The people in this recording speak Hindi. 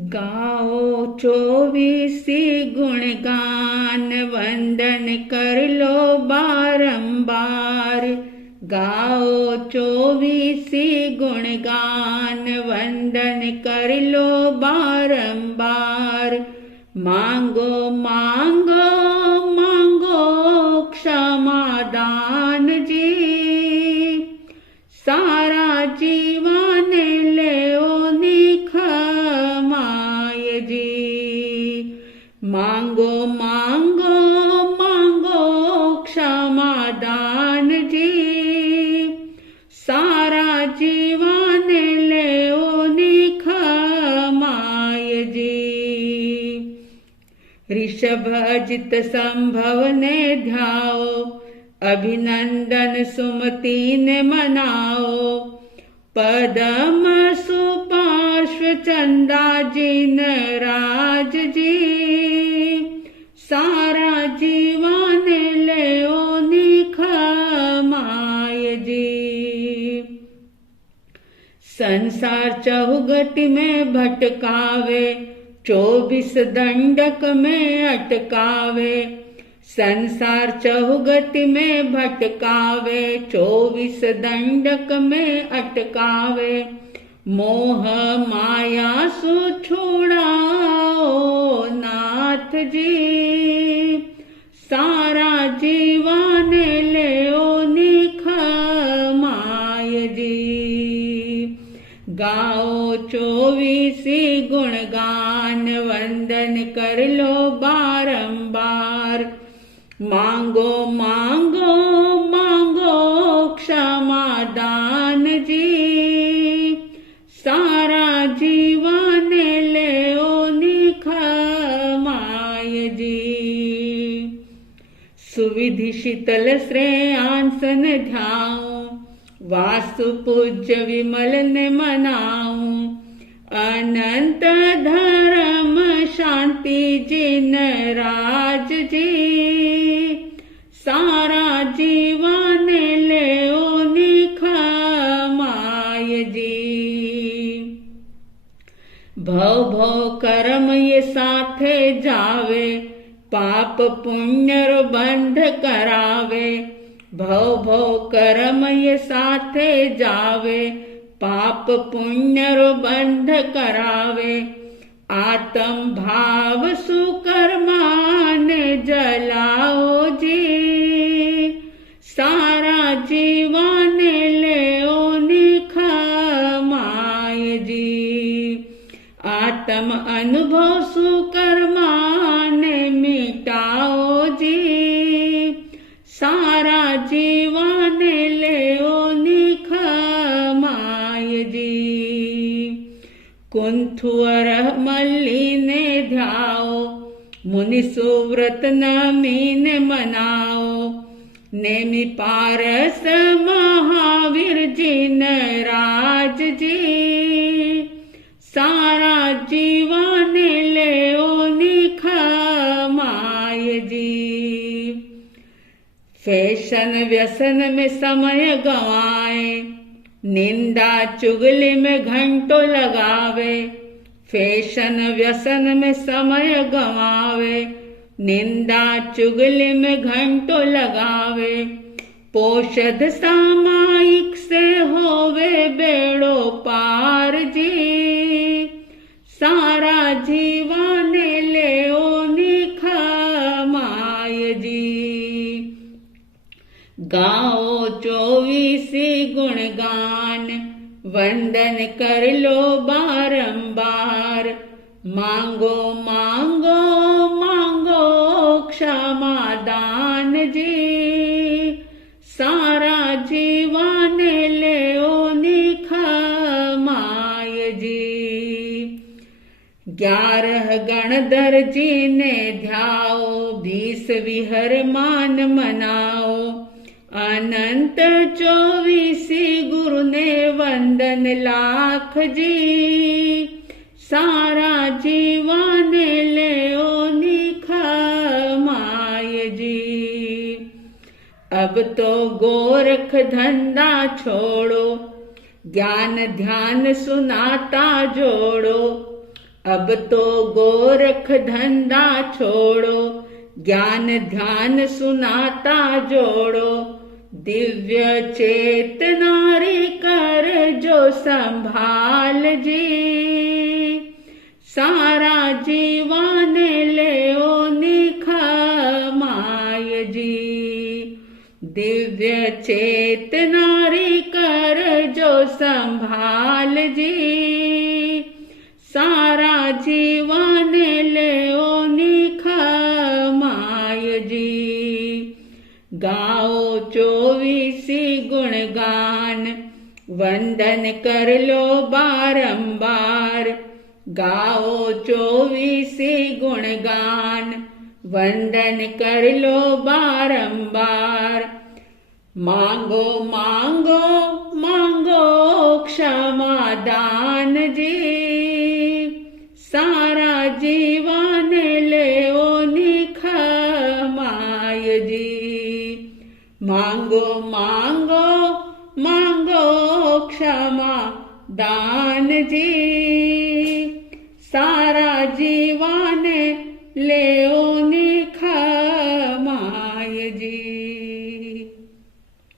गाओ 24 गुणगान, वंदन कर लो बारंबार। गाओ 24 गुणगान, वंदन कर लो बारंबार। मांगो मांगो मांगो क्षमादान जी, सारा जीवन ले निखमाय जी। मांगो मांगो मांगो क्षमादान जी, सारा जीवन ले निखमाय जी। ऋषभ अजित संभव ने ध्याओ, अभिनंदन सुमति ने मनाओ। पदम सुपार्श्व चंदा जिन राज जी, सारा जीवन ले निखमाय जी। संसार चौगट में भटकावे, 24 दंडक में अटकावे। संसार चौगट में भटकावे, 24 दंडक में अटकावे। मोह माया सु छुड़ाओ नाथ जी, सारा जीवन ले निखमाय जी। गाओ 24 गुणगान, वंदन कर लो बारंबार। मांगो मांगो मांगो क्षमादान जी, सारा जीवन ले निखमाय जी। सुविधि शीतल श्रेयांसन ध्याऊं, वास्तु पूज्य विमल ने मनाऊं। अनंत धर्म शांति जिन राज जी, सारा जीवन ले निखमाय जी। भव भव कर्म ये साथे जावे, पाप पुण्य रो बंध करावे। भव भव कर्म ये साथे जावे, पाप पुण्य रो बंध करावे। आत्म भाव सुकर्मान जलाओ जी, सारा जीवन ले निखमाय जी। आत्म अनुभव सुकर्मान मिटाओ जी, सारा जीवन ले निखमाय जी। कुंथुअर मल्ली ने ध्याओ, मुनि सुव्रत नमी ने मनाओ। नेमि पारस महावीर जिन राज जी, सारा जीवन ले निखमाय जी। फैशन व्यसन में समय गंवाए, निंदा चुगली में घंटों लगावे। फैशन व्यसन में समय गंवावे, निंदा चुगली में घंटों लगावे। पोषद सामायिक से होवे बेड़ो पार जी, सारा जीवन ले निखमाय जी। गाओ 24 गुणगान, वंदन कर लो बारंबार। मांगो मांगो मांगो क्षमादान जी, सारा जीवन ले निखमाय जी। 11 गणधर जी ने ध्याओ, 20 विहर मान मनाओ। अनंत 24 गुरु ने वंदन लाख जी, सारा जीवन ले निखमाय जी। अब तो गोरख धंधा छोड़ो, ज्ञान ध्यान सुनाता जोड़ो। अब तो गोरख धंधा छोड़ो, ज्ञान ध्यान सुनाता जोड़ो। दिव्य चेतना रे कर जो संभाल जी, सारा जीवन ले ओ निखमाय जी। दिव्य चेतना रे कर जो संभाल जी, सारा जीवन ले ओ निखमाय जी। गाओ 24 गुणगान, वंदन कर लो बारंबार। गाओ 24 गुणगान, वंदन कर लो बारंबार। मांगो मांगो मांगो क्षमा दान जी, सारा जीवन ले ओ निखमाय जी। मांगो मांगो मांगो क्षमा दान जी, सारा जीवन ले ओ